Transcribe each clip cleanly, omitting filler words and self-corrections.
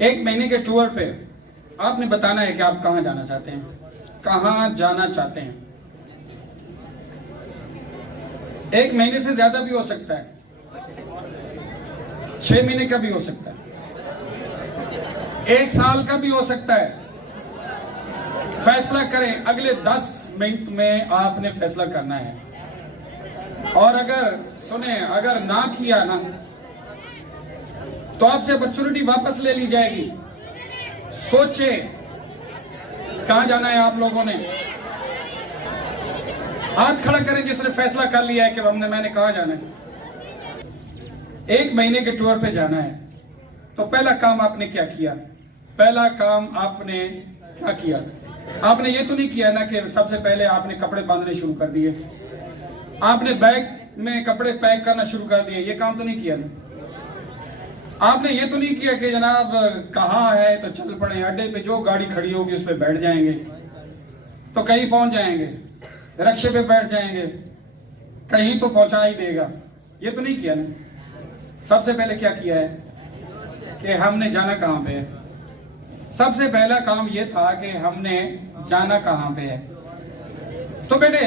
एक महीने के टूर पे आपने बताना है कि आप कहां जाना चाहते हैं, कहां जाना चाहते हैं। एक महीने से ज्यादा भी हो सकता है, 6 महीने का भी हो सकता है, 1 साल का भी हो सकता है। फैसला करें, अगले 10 मिनट में आपने फैसला करना है। और अगर सुने, अगर ना किया ना तो आपसे अपॉर्चुनिटी वापस ले ली जाएगी। सोचे कहां जाना है आप लोगों ने। हाथ खड़ा करें जिसने फैसला कर लिया है कि मैंने कहां जाना है। 1 महीने के टूर पे जाना है तो पहला काम आपने क्या किया? पहला काम आपने क्या किया? आपने ये तो नहीं किया ना कि सबसे पहले आपने कपड़े बांधने शुरू कर दिए, आपने बैग में कपड़े पैक करना शुरू कर दिए। ये काम तो नहीं किया ना। आपने ये तो नहीं किया कि जनाब कहाँ है तो चल पड़े, अड्डे पे जो गाड़ी खड़ी होगी उस पर बैठ जाएंगे तो कहीं पहुंच जाएंगे, रिक्शे पे बैठ जाएंगे, कहीं तो पहुंचा ही देगा। ये तो नहीं किया ना। सबसे पहले क्या किया है कि हमने जाना कहां पे है। सबसे पहला काम यह था कि हमने जाना कहां पे है। तो बेटे,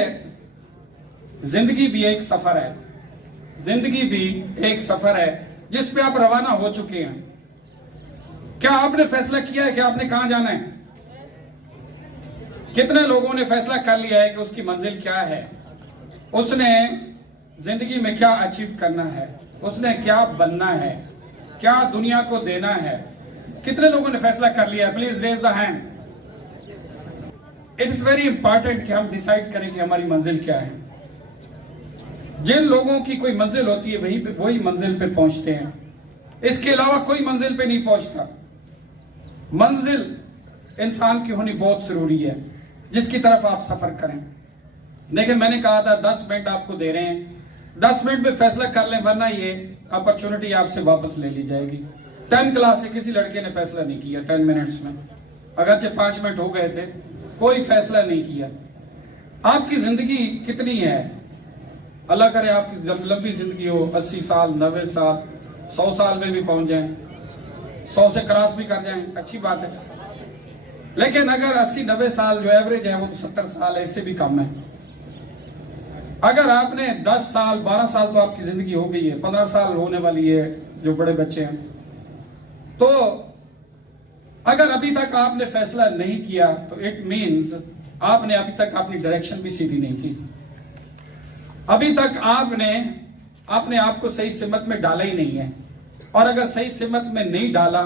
जिंदगी भी एक सफर है, जिंदगी भी एक सफर है जिस पे आप रवाना हो चुके हैं। क्या आपने फैसला किया है कि आपने कहां जाना है? कितने लोगों ने फैसला कर लिया है कि उसकी मंजिल क्या है, उसने जिंदगी में क्या अचीव करना है, उसने क्या बनना है, क्या दुनिया को देना है? कितने लोगों ने फैसला कर लिया है? Please raise the hand. It is very important कि हम डिसाइड करें कि हमारी मंजिल क्या है। जिन लोगों की कोई मंजिल होती है वही मंजिल पे पहुंचते हैं, इसके अलावा कोई मंजिल पे नहीं पहुंचता। मंजिल इंसान की होनी बहुत जरूरी है जिसकी तरफ आप सफर करें। लेकिन मैंने कहा था 10 मिनट आपको दे रहे हैं, 10 मिनट में फैसला कर लें वरना ये अपॉर्चुनिटी आपसे वापस ले ली जाएगी। 10 क्लास से किसी लड़के ने फैसला नहीं किया 10 मिनट्स में, अगरचे 5 मिनट हो गए थे, कोई फैसला नहीं किया। आपकी जिंदगी कितनी है? अल्लाह करे आपकी लंबी जिंदगी हो, 80 साल, 90 साल, 100 साल में भी पहुंच जाएं, 100 से क्रॉस भी कर जाएं, अच्छी बात है। लेकिन अगर 80-90 साल जो एवरेज है वो तो 70 साल है, इससे भी कम है। अगर आपने 10 साल 12 साल तो आपकी जिंदगी हो गई है, 15 साल होने वाली है जो बड़े बच्चे हैं, तो अगर अभी तक आपने फैसला नहीं किया तो इट मीन्स आपने अभी तक अपनी डायरेक्शन भी सीधी नहीं की। अभी तक आपने अपने आप को सही सिमत में डाला ही नहीं है, और अगर सही सिमत में नहीं डाला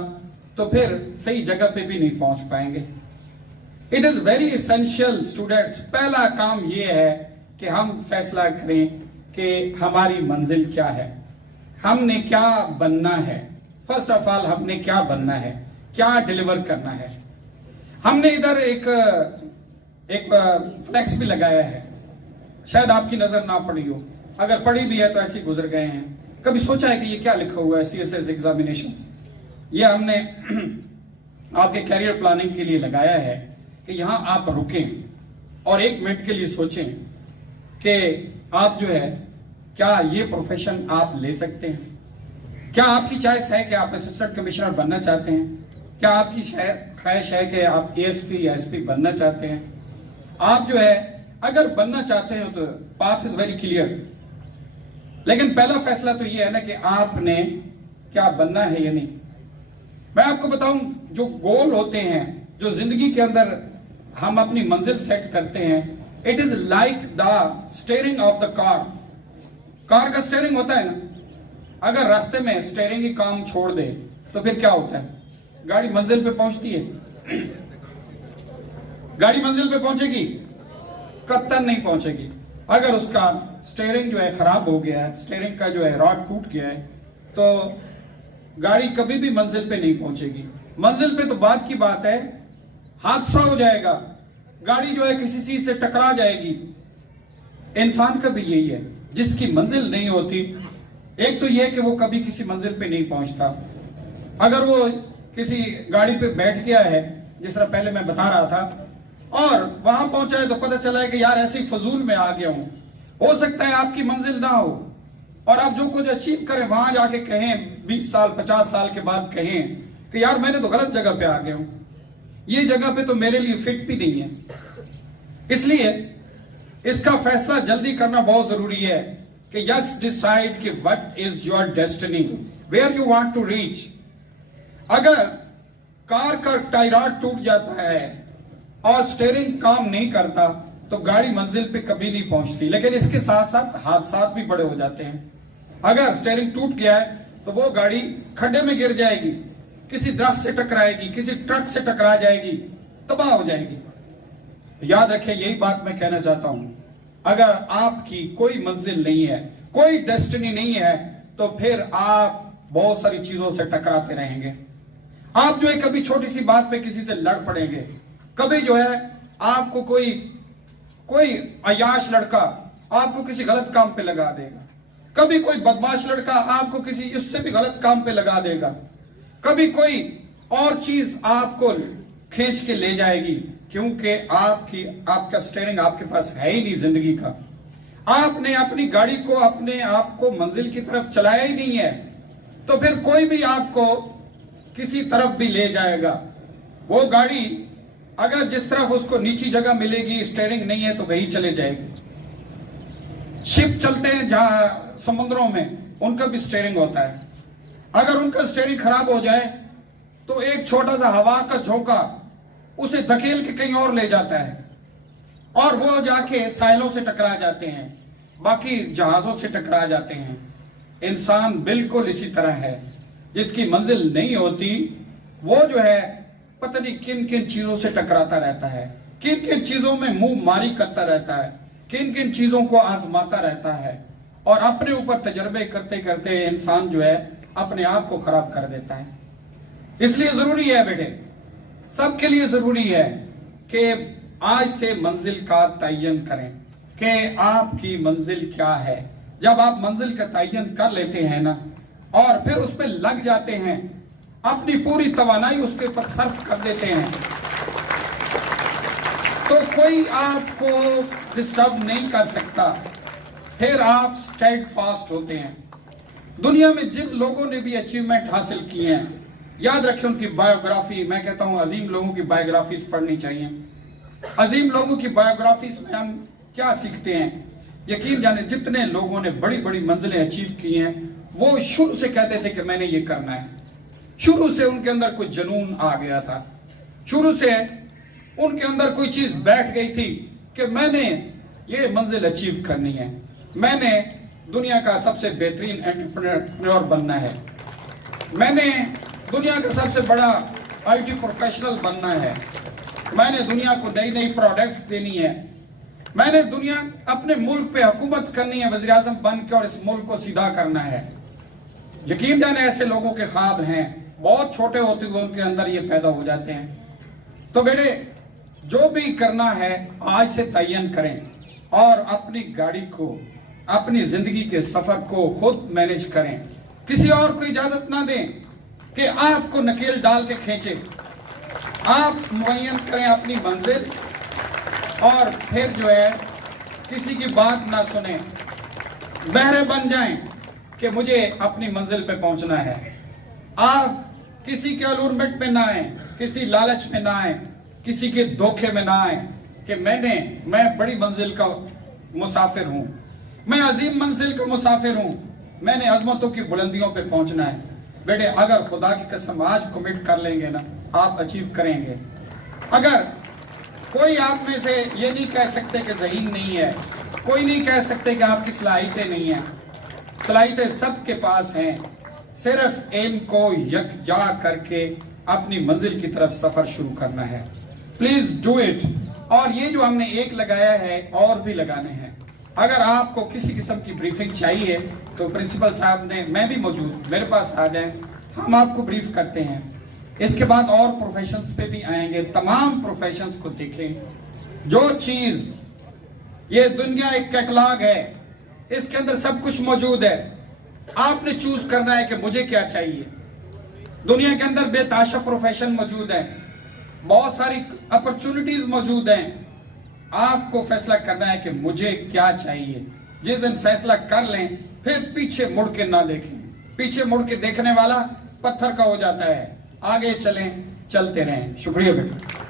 तो फिर सही जगह पे भी नहीं पहुंच पाएंगे। It is very essential students, पहला काम यह है कि हम फैसला करें कि हमारी मंजिल क्या है, हमने क्या बनना है। फर्स्ट ऑफ ऑल हमने क्या बनना है, क्या डिलीवर करना है। हमने इधर एक फ्लेक्स भी लगाया है, शायद आपकी नजर ना पड़ी हो, अगर पड़ी भी है तो ऐसे गुजर गए हैं। कभी सोचा है कि ये क्या लिखा हुआ है? CSS examination. ये हमने आपके कैरियर प्लानिंग के लिए लगाया है कि यहां आप रुकें और 1 मिनट के लिए सोचें कि आप जो है क्या ये प्रोफेशन आप ले सकते हैं। क्या आपकी चॉइस है कि आप असिस्टेंट कमिश्नर बनना चाहते हैं? क्या आपकी ख्वाहिश है कि आप ASP या SP बनना चाहते हैं? आप जो है अगर बनना चाहते हो तो पाथ इज वेरी क्लियर। लेकिन पहला फैसला तो ये है ना कि आपने क्या बनना है या नहीं। मैं आपको बताऊं, जो गोल होते हैं, जो जिंदगी के अंदर हम अपनी मंजिल सेट करते हैं, it is like the steering of the car. Car का स्टीयरिंग होता है ना, अगर रास्ते में स्टीयरिंग ही काम छोड़ दे तो फिर क्या होता है? गाड़ी मंजिल पे पहुंचती है? गाड़ी मंजिल पे पहुंचेगी? कतई नहीं पहुंचेगी। अगर उसका स्टीयरिंग जो है खराब हो गया है, स्टीयरिंग का जो है रॉड टूट गया है, तो गाड़ी कभी भी मंजिल पे नहीं पहुंचेगी। मंजिल पे तो बात की बात है, हादसा हो जाएगा, गाड़ी जो है किसी चीज से टकरा जाएगी। इंसान का भी यही है, जिसकी मंजिल नहीं होती, एक तो यह कि वो कभी किसी मंजिल पे नहीं पहुंचता। अगर वो किसी गाड़ी पे बैठ गया है, जिस तरह पहले मैं बता रहा था, और वहां पहुंचा है तो पता चला है कि यार ऐसे ही फजूल में आ गया हूं, हो सकता है आपकी मंजिल ना हो, और आप जो कुछ अचीव करें वहां जाके कहें 20 साल 50 साल के बाद कहें कि यार मैंने तो गलत जगह पे आ गया हूं, ये जगह पे तो मेरे लिए फिट भी नहीं है। इसलिए इसका फैसला जल्दी करना बहुत जरूरी है कि यस डिसाइड कि what is your destiny, where you want to reach. अगर कार का टायर टूट जाता है और स्टीयरिंग काम नहीं करता तो गाड़ी मंजिल पे कभी नहीं पहुंचती, लेकिन इसके साथ साथ हादसा भी बड़े हो जाते हैं। अगर स्टीयरिंग टूट गया है तो वो गाड़ी खड्डे में गिर जाएगी, किसी दरख्त से टकराएगी, किसी ट्रक से टकरा जाएगी, तबाह हो जाएगी। याद रखें, यही बात मैं कहना चाहता हूं। अगर आपकी कोई मंजिल नहीं है, कोई डेस्टिनी नहीं है, तो फिर आप बहुत सारी चीजों से टकराते रहेंगे। आप जो है कभी छोटी सी बात पे किसी से लड़ पड़ेंगे, कभी जो है आपको कोई अयाश लड़का आपको किसी गलत काम पे लगा देगा, कभी कोई बदमाश लड़का आपको किसी इससे भी गलत काम पे लगा देगा, कभी कोई और चीज आपको खींच के ले जाएगी, क्योंकि आपका स्टीयरिंग आपके पास है ही नहीं जिंदगी का। आपने अपनी गाड़ी को, अपने आप को मंजिल की तरफ चलाया ही नहीं है, तो फिर कोई भी आपको किसी तरफ भी ले जाएगा। वो गाड़ी अगर जिस तरफ उसको नीची जगह मिलेगी, स्टीयरिंग नहीं है, तो वही चले जाएगी। शिप चलते हैं जहां समुद्रों में, उनका भी स्टीयरिंग होता है। अगर उनका स्टीयरिंग खराब हो जाए तो एक छोटा सा हवा का झोंका उसे धकेल के कहीं और ले जाता है और वो जाके साहिलों से टकरा जाते हैं, बाकी जहाजों से टकरा जाते हैं। इंसान बिल्कुल इसी तरह है, जिसकी मंजिल नहीं होती वो जो है पता नहीं किन किन चीजों से टकराता रहता है, किन किन चीजों में मुंह मारी करता रहता है, किन किन चीजों को आजमाता रहता है, और अपने ऊपर तजर्बे करते करते इंसान जो है अपने आप को खराब कर देता है। इसलिए जरूरी है बेटे, सबके लिए जरूरी है कि आज से मंजिल का तयन करें कि आपकी मंजिल क्या है। जब आप मंजिल का तयन कर लेते हैं ना और फिर उस पर लग जाते हैं, अपनी पूरी तवानाई उसके ऊपर सर्फ कर देते हैं, तो कोई आपको डिस्टर्ब नहीं कर सकता। फिर आप स्टेड फास्ट होते हैं। दुनिया में जिन लोगों ने भी अचीवमेंट हासिल किए हैं, याद रखें उनकी बायोग्राफी, मैं कहता हूं अजीम लोगों की बायोग्राफीज पढ़नी चाहिए। अजीम लोगों की बायोग्राफीज में हम क्या सीखते हैं? यकीन जाने जितने लोगों ने बड़ी बड़ी मंजिलें अचीव की हैं, वो शुरू से कहते थे कि मैंने ये करना है। शुरू से उनके अंदर कोई जुनून आ गया था, शुरू से उनके अंदर कोई चीज बैठ गई थी कि मैंने ये मंजिल अचीव करनी है, मैंने दुनिया का सबसे बेहतरीन एंटरप्रेन्योर बनना है, मैंने दुनिया का सबसे बड़ा आईटी प्रोफेशनल बनना है, मैंने दुनिया को नई नई प्रोडक्ट्स देनी है, मैंने दुनिया अपने मुल्क पे हुकूमत करनी है, वज़ीर आज़म बन के, और इस मुल्क को सीधा करना है। यकीन जाने ऐसे लोगों के ख्वाब हैं, बहुत छोटे होते हुए उनके अंदर ये पैदा हो जाते हैं। तो बेटे, जो भी करना है आज से तयन करें और अपनी गाड़ी को, अपनी जिंदगी के सफर को खुद मैनेज करें। किसी और को इजाजत ना दें कि आपको नकेल डाल के खींचे। आप मुअय्यन करें अपनी मंजिल और फिर जो है किसी की बात ना सुने, बहरे बन जाएं कि मुझे अपनी मंजिल पे पहुंचना है। आप किसी के अलूरमेंट में ना आए, किसी लालच में ना आए, किसी के धोखे में ना आए कि मैं बड़ी मंजिल का मुसाफिर हूं, मैं अजीम मंजिल का मुसाफिर हूं, मैंने अजमतों की बुलंदियों पे पहुंचना है। बेटे, अगर खुदा की कसम आज कमिट कर लेंगे ना, आप अचीव करेंगे। अगर कोई आप में से ये नहीं कह सकते कि ज़हीन नहीं है, कोई नहीं कह सकते कि आपकी सलाहियतें नहीं है, सलाहियतें सबके पास हैं। सिर्फ इनको यकजा करके अपनी मंजिल की तरफ सफर शुरू करना है। Please do it. और ये जो हमने एक लगाया है, और भी लगाने हैं। अगर आपको किसी किस्म की ब्रीफिंग चाहिए तो प्रिंसिपल साहब ने, मैं भी मौजूद, मेरे पास आ जाए, हम आपको ब्रीफ करते हैं। इसके बाद और प्रोफेशंस पे भी आएंगे। तमाम प्रोफेशंस को देखें। जो चीज, ये दुनिया एक कैटलॉग है, इसके अंदर सब कुछ मौजूद है। आपने चूज करना है कि मुझे क्या चाहिए। दुनिया के अंदर बेताशा प्रोफेशन मौजूद है, बहुत सारी अपॉर्चुनिटीज मौजूद हैं। आपको फैसला करना है कि मुझे क्या चाहिए। जिस दिन फैसला कर लें, फिर पीछे मुड़ के ना देखें। पीछे मुड़ के देखने वाला पत्थर का हो जाता है। आगे चलें, चलते रहें। शुक्रिया बेटा।